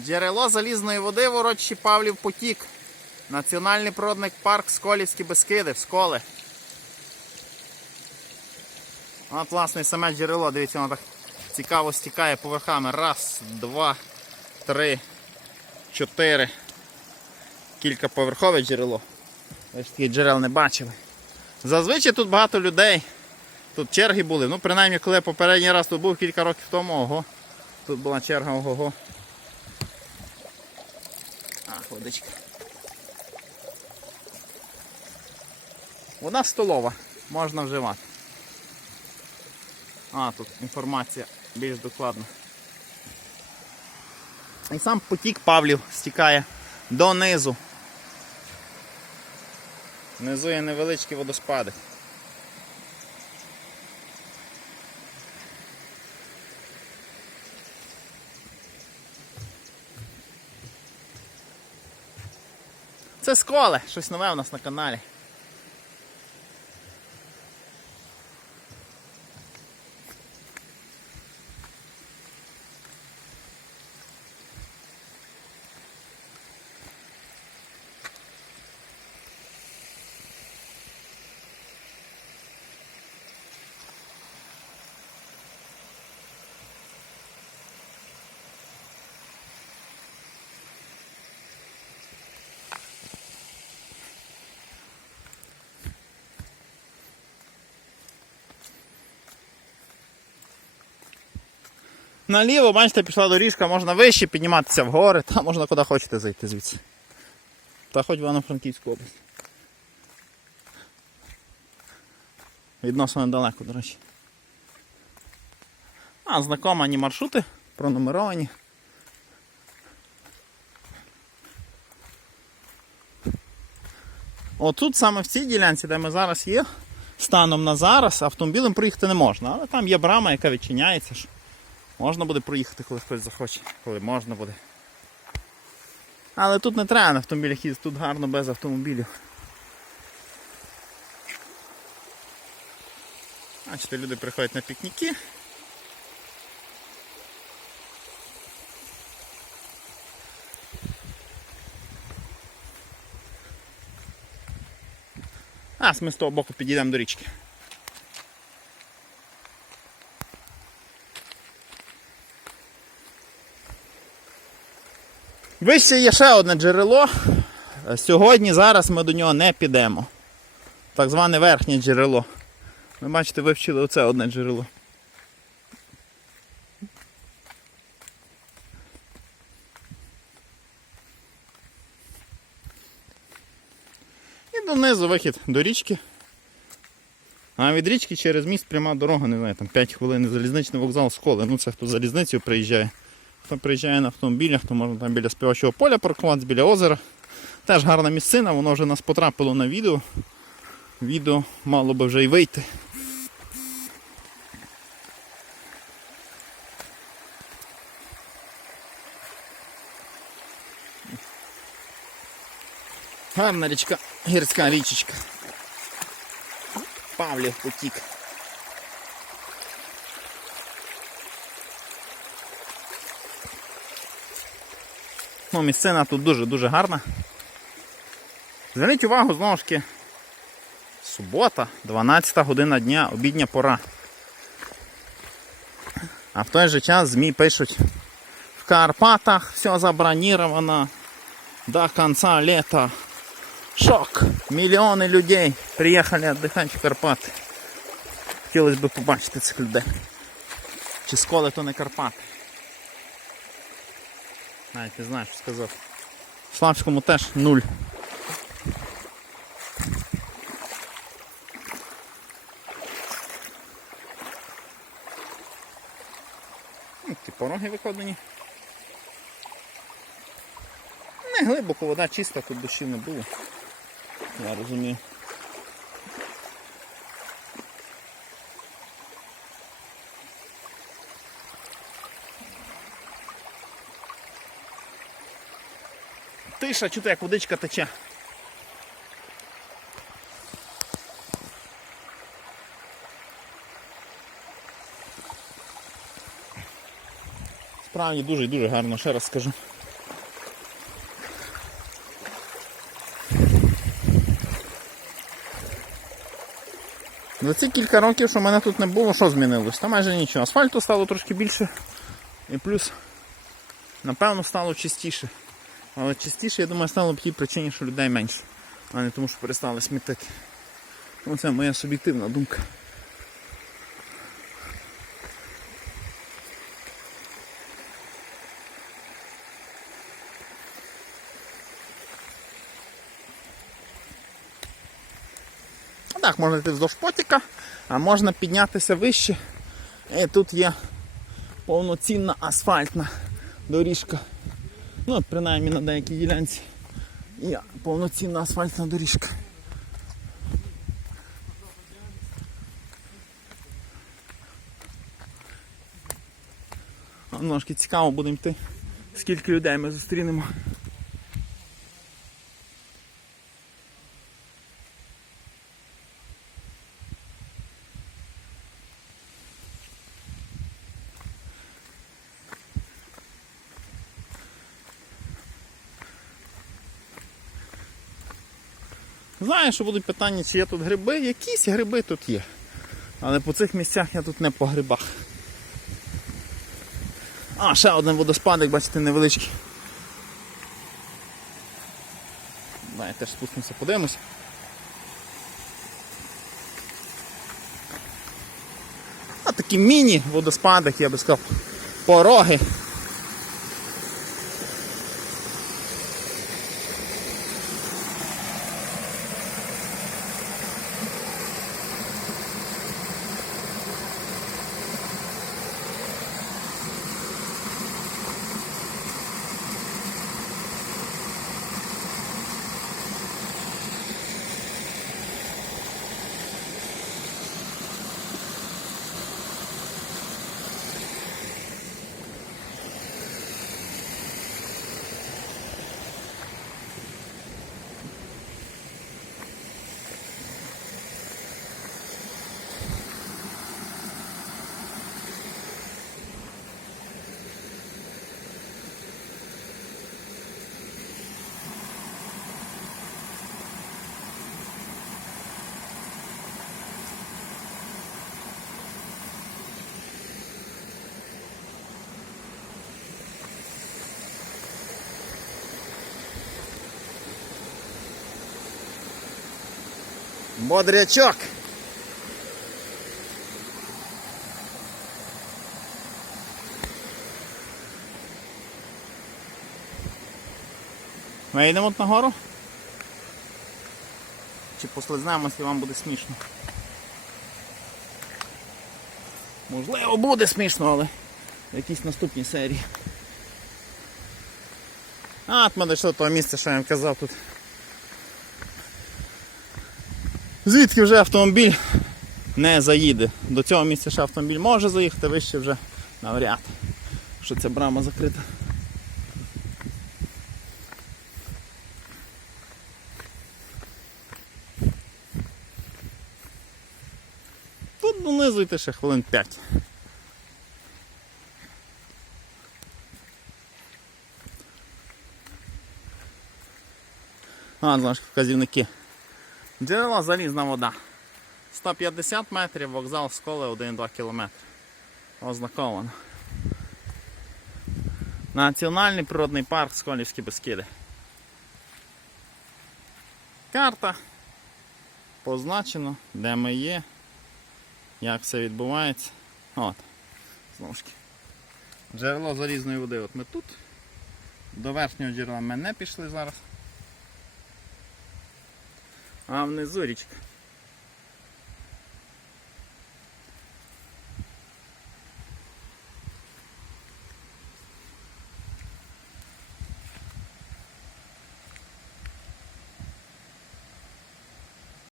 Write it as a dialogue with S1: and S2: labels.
S1: Джерело залізної води в урочищі Павлів Потік. Національний природний парк Сколівські Бескиди Сколи. От, власне, саме джерело, дивіться, воно так цікаво стікає поверхами. Раз, два, три, чотири. Кількаповерхове джерело. Ви ж таких джерел не бачили. Зазвичай тут багато людей. Тут черги були. Ну, принаймні, коли попередній раз тут був кілька років тому, ого. Тут була черга ого-го. Ах, водичка. Вона столова, можна вживати. А, тут інформація більш докладна. І сам потік Павлів стікає донизу. Внизу є невеличкі водоспади. Це сколе, щось нове у нас на каналі. Наліво, бачите, пішла доріжка, можна вище підніматися в гори, та можна куди хочете зайти звідси. Та хоч в Івано-Франківську область. Відносно недалеко, до речі. А, знакомі маршрути, пронумеровані. Отут саме в цій ділянці, де ми зараз є, станом на зараз автомобілем проїхати не можна, але там є брама, яка відчиняється. Можна буде проїхати, коли хтось захоче, коли можна буде. Але тут не треба на автомобілях їздити, тут гарно без автомобілів. Бачите, люди приходять на пікніки. А, ми з того боку підійдемо до річки. Вище є ще одне джерело. Сьогодні, зараз ми до нього не підемо. Так зване верхнє джерело. Ви бачите, вивчили оце одне джерело. І донизу вихід до річки. А від річки через міст пряма дорога, не знаю, там 5 хвилин залізничний вокзал сколи. Ну це хто залізницею приїжджає. Хто приїжджає на автомобілях, то можна там біля співачого поля паркуватися, біля озера. Теж гарна місцина, воно вже нас потрапило на відео. Відео мало би вже й вийти. Гарна річка, гірська річечка. Павлів потік. Ну, місцина тут дуже-дуже гарна. Зверніть увагу, знову ж таки, субота, 12 година дня, обідня пора. А в той же час ЗМІ пишуть в Карпатах все забронировано до конца лета. Шок! Мільйони людей приїхали віддихати в Карпати. Хотілося б побачити цих людей. Чи сколи то не Карпати. Навіть не знаю, що сказати. В Славському теж нуль. Ну, Ті пороги викладені. Не глибоко, вода чиста, тут дощів не було. Я розумію. тиша, чути як водичка тече. Справді дуже і дуже гарно, ще раз скажу. За ці кілька років, що в мене тут не було, що змінилось? Та майже нічого. Асфальту стало трошки більше і плюс, напевно, стало чистіше. Але чистіше, я думаю, стало по тій причині, що людей менше, а не тому, що перестали смітити. Ну, це моя суб'єктивна думка. А Так, можна йти вздовж потіка, а можна піднятися вище. І тут є повноцінна асфальтна доріжка. Ну, принаймні на деякій ділянці є повноцінна асфальтна доріжка. Ножки цікаво будемо йти. Скільки людей ми зустрінемо. Знаю, що будуть питання, чи є тут гриби. Якісь гриби тут є. Але по цих місцях я тут не по грибах. А, ще один водоспадик, бачите, невеличкий. Давай теж спустимося, подивимося. А такі міні-водоспадики, я би сказав, пороги. Бодрячок. Ми йдемо от нагору? Чи послизнемося і вам буде смішно? Можливо, буде смішно, але в якійсь наступній серії. А, от ми дійшли до того місця, що я вам казав тут. Звідки вже автомобіль не заїде. До цього місця ще автомобіль може заїхати, вище вже навряд. Що ця брама закрита. Тут донизу йти ще хвилин 5. А, знаєш, вказівники. Джерела залізна вода. 150 метрів, вокзал Сколи 1,2 км. Ознаковано. Національний природний парк Сколівські Бескиди. Карта. Позначено, де ми є, як все відбувається. От. Знову ж таки. Джерело залізної води. От ми тут. До верхнього джерела ми не пішли зараз. А внизу річка.